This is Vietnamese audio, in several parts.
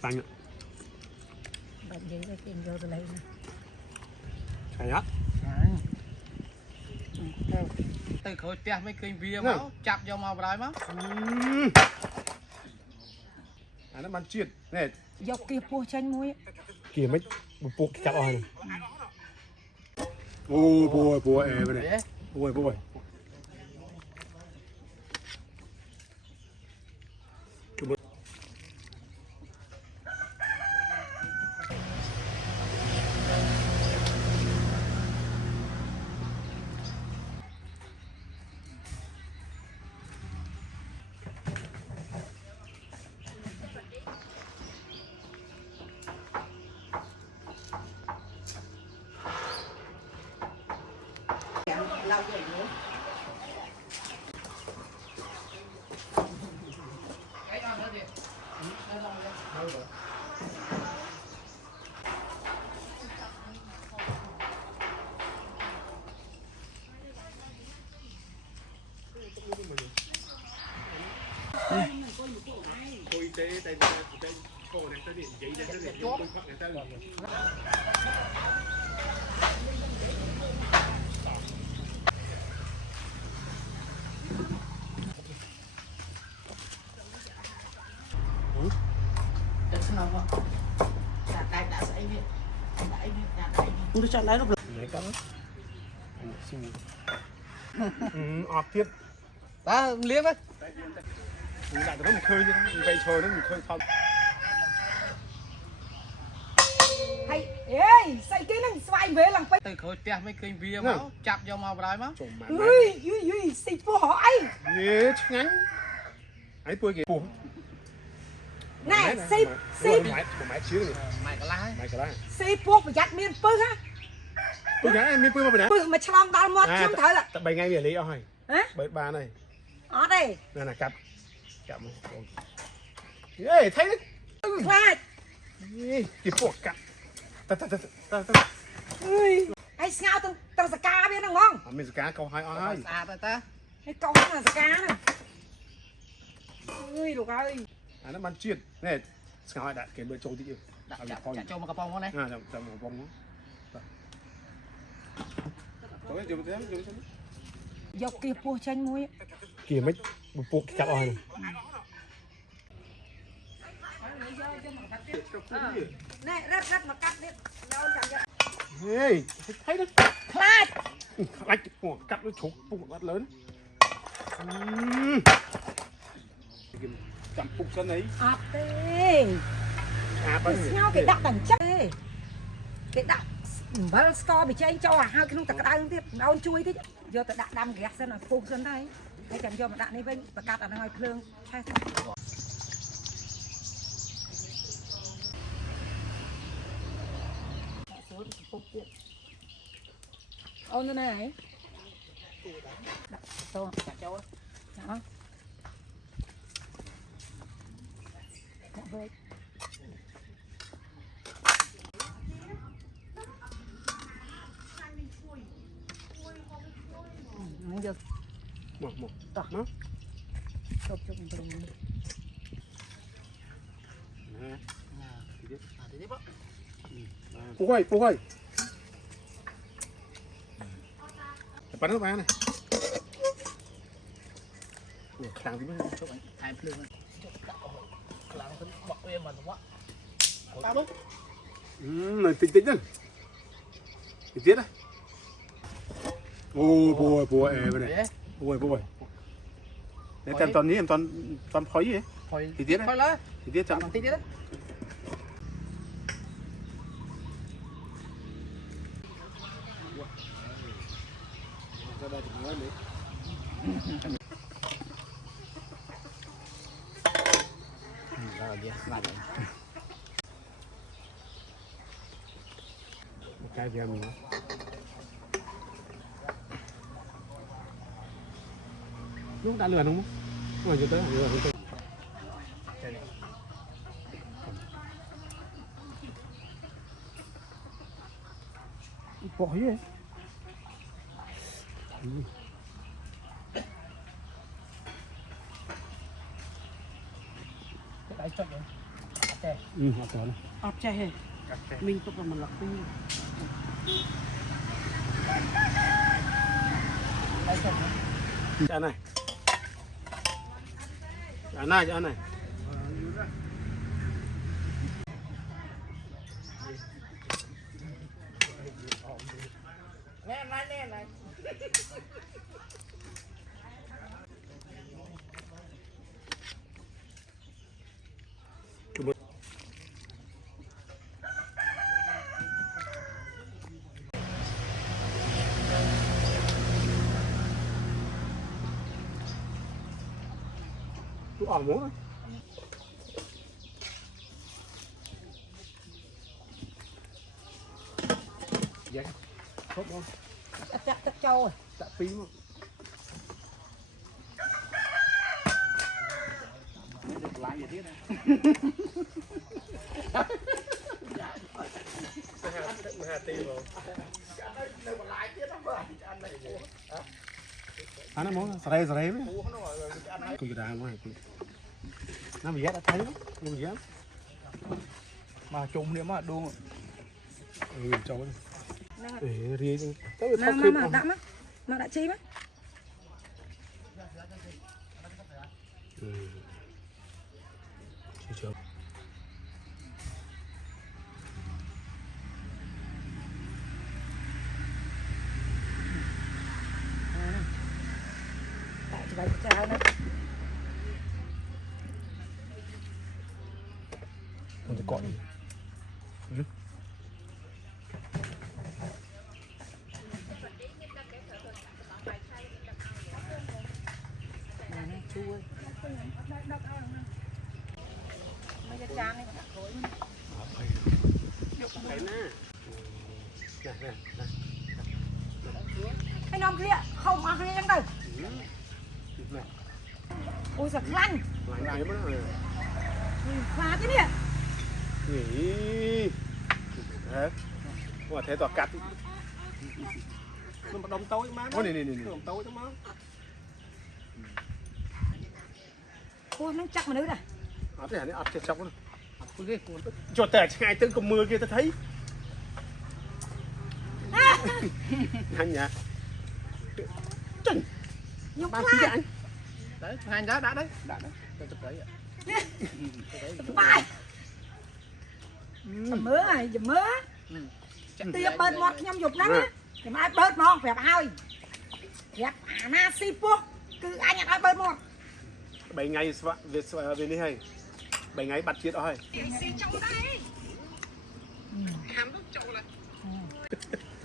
Tanh ạ. Bạn giấy ra tiền vô từ lấy nè. Hay á. Từ khối tia mấy kênh bia máu chặt vô màu đói máu. Nó bán chiên này. Dọc kia po chanh muối. Kìa mấy bộ cặp oi này. Ôi bùa bên này. Bùa. Lau chùi nữa. Tôi tay cô này tới điện giấy này tới điện tôi phát này tới. Tôi chọn lấy nó được. Lấy cắm. Ọt tiếp. Ta liếc đấy. Mình lại nó mình khơi chứ, mình vay trời nó mình khơi không. Hay, ê, say cái nó xoay về lần phải. Từ khối tia mấy kênh bia máu chặt vô màu đói máu. Ui, xịt po hỏi. Dễ ngắn. Ấy bôi kìa. Này, xịt. Mày xíu này. Mày có lá. Xịt po phải giặt miên pư ha. Bôi gái em bôi mà nè. Pư mà chlong đal mót chứ thôi là. Bày ngay về lý ơi. Hả? Bày ba này. Ở đây. Nè nè cặp. Cặp. Ê, thấy đấy. Qua. Kịp buộc cặp. Ta. Ui, ai ngao tao ska biết không ngon. Mình cá câu hai oi. À ta. Cái câu là ska này. Ui, lục ơi. Nó bán chiên. Này, sao đặt cái bữa trâu tí. Chặt cho một cái bông con này. Cho một bông đó. Thôi dùng thế. Dọc kia po chanh muối. Kìa mấy bộ cặp oi này. Này, rất mà cắt đi. Đâu chẳng vậy. Ê, thấy đấy. Khát. Lách cắt nó chụp bụng rất lớn. Chậm bụng sân ấy. Tê. Nhau cái đặc đẳng chất ấy. Cái đặc bơ score bị chơi cho hai cái nút tạc đai tiếp đâu chui thế giờ tạc đạn đâm ghét sân là phụ sân đây hay chẳng cho mà đạn đi với và cắt ở ngoài phượng sai ôn thế này to chặt châu đó không được một tỏ nó chụp mình Phu ơi bắn nước ba này kháng tí mới chụp anh Hai phượng. Kháng tính bọc em mà quá. Tao đúng. Này tính thôi tính tiết đây bùa bên này bùa đấy em toàn ní em toàn khói gì Thôi thì tiết đấy thì tiết chậm tí đấy. một cái gì mình lúc đã lừa không rồi chưa tới lừa không tới bỏ gì vậy Cái đáy chọn rồi. ចេះ អត់តណា អត់ចេះទេមីងទុកតែមិនលឹកពីហើយទៅ ចានហើយចានហើយចានហើយ ណែណែណែណែ tôi ở muốn vậy không không chắc trâu rồi đã phí mà lại vậy thế anh muốn sợi sợi mấy tôi ra ngoài nó bị giá đã thấy luôn giá mà chung nếu mà đuông cho để riêng mà đã mắt mà đã chi mắt chưa tại chỉ vậy chào nữa còn cái cọn chua mấy cái chan này mà thối cái nông kia không ăn hay đâu ôi giật lanh lại mất rồi phá thế nè nghỉ thế mà thế tọa cắt nó mà đông tối má này này đông tối cho má ôi nó chắc mà nữ này ấp thế này ấp chết chóc luôn cho tè ngày tới còn mưa kia ta thấy anh nhỉ nhục ba quá anh đấy hai đá đã đấy tôi chụp đấy ạ bài mớ này dùm mớ tia bên một nhom dục lắm á thì mai bớt mòn phẹp hơi phẹp na si po cứ anh nhận ai bớt một 7 ngày về đi hay 7 ngày bắt chết rồi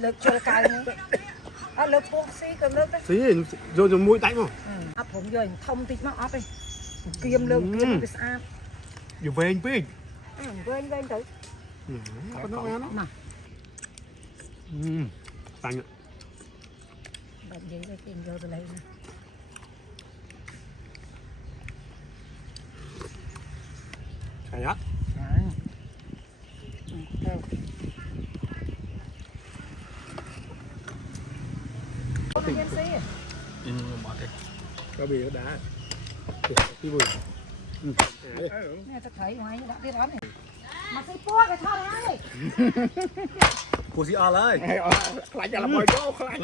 lực cho cài nữa lực po si cầm lực đấy xí rồi mũi đánh không ấpผมrồi thông tít nó ấp đi kiềm lực kiềm cái saoอยู่เวงพี่ quên quên tử con nó ăn nè tanh ạ bệnh gì đây tìm vô từ đây nè hay á có tình có bì nó đá cái bùi nè ta thấy ngoài đã biết lắm này mà si po cái thao đấy cô si o ơi lại cho là mồi vô lại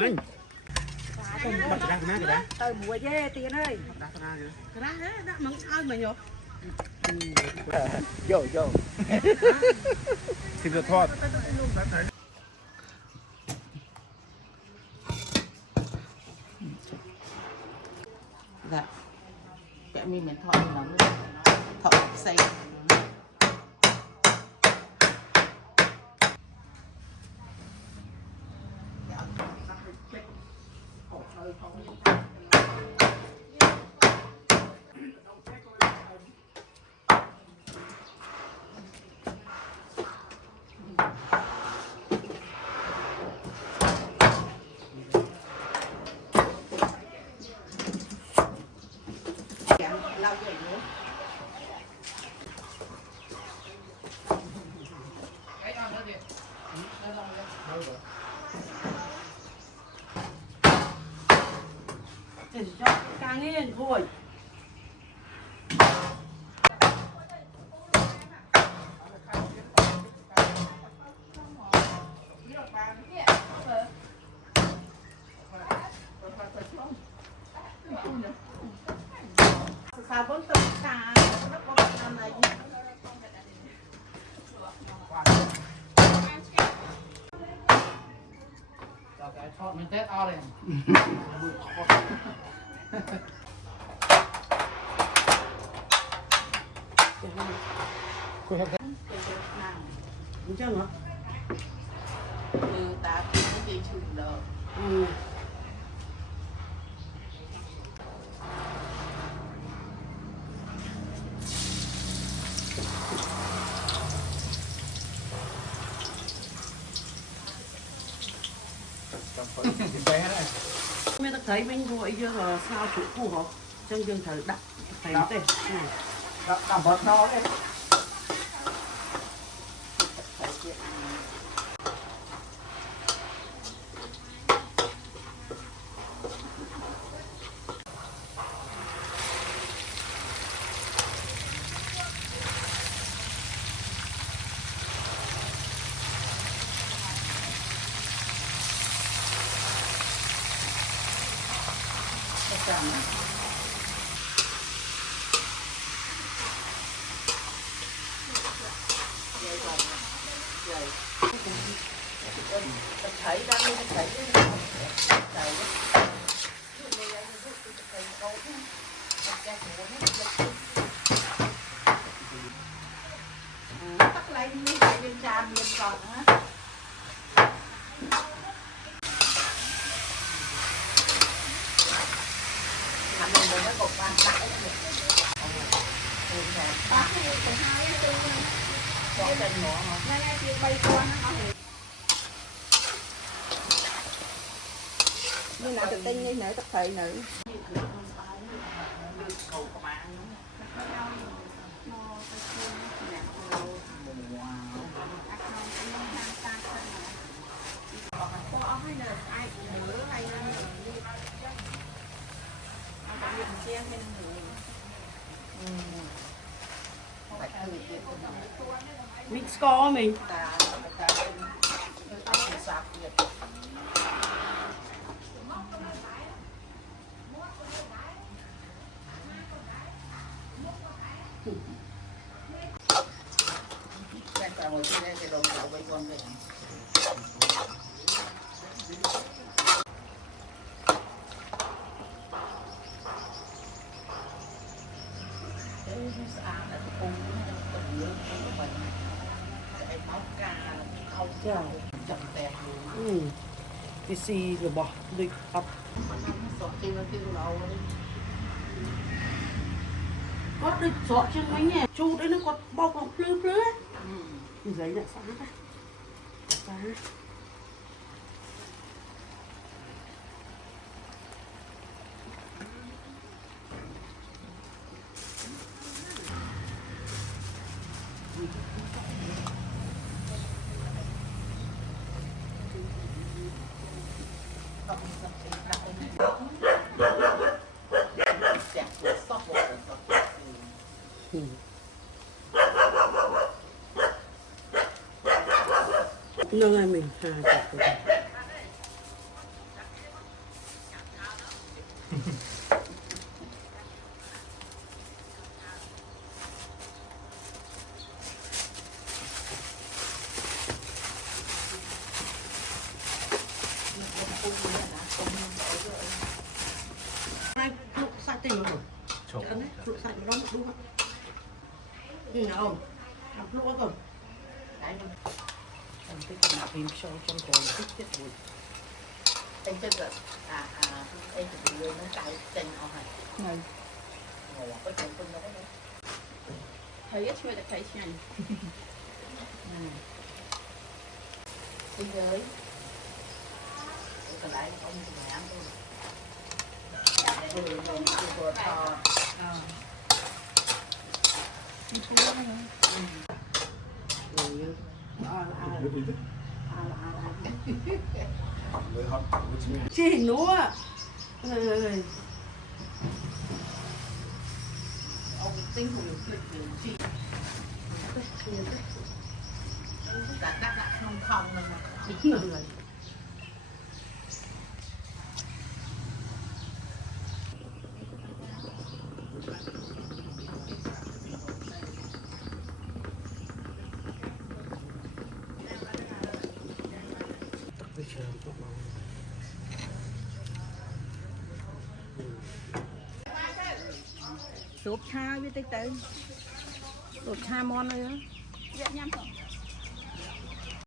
bắt ra cái đá từ mùa dê tiền ơi đá ra nữa cái đá đấy đã mắng ai mà nhở vô thì được thôi dạ cái mình thọ nó thọ xây càng nghiền thôi này Đúng chưa hả? từ ta cái gì chừng đó Mẹ ta thấy mình gọi giờ là sao chủ của họ trong trường thử đặt thấy thế. Đảm bảo nó đấy. thấy đang thấy thấy tắt lấy đi cái bên trà miền còn á làm mình mới cột bàn lại có chân nữa hả? Nhưng nào tự tin như nữ tập thị nữ. Mix score mình. Cái xì rồi bỏ địch ập. Có địch sọt trên mấy nhỉ? Chu đấy nó có bao bọc plư plư ấy. Giấy lại sáng ra. Sáng. Nâng ai mình hà chặt rồi. Ai lục sạch thì rồi. Lục sạch nó đúng không? Không. Lục nó rồi. Cái nào phim show trong trời thích chết rồi. Anh chân rồi anh thì người nó chạy chân họ hay Này. ngồi có chân phân đó đấy thấy ít chưa được thấy chành đi tới còn lại ông thì làm thôi vừa thò Chị nữa. ông tinh của mình chị đặt không mà Đúng rồi. Bây giờ súp cha với tới tới súp cha món rồi á. Dạ nhâm không?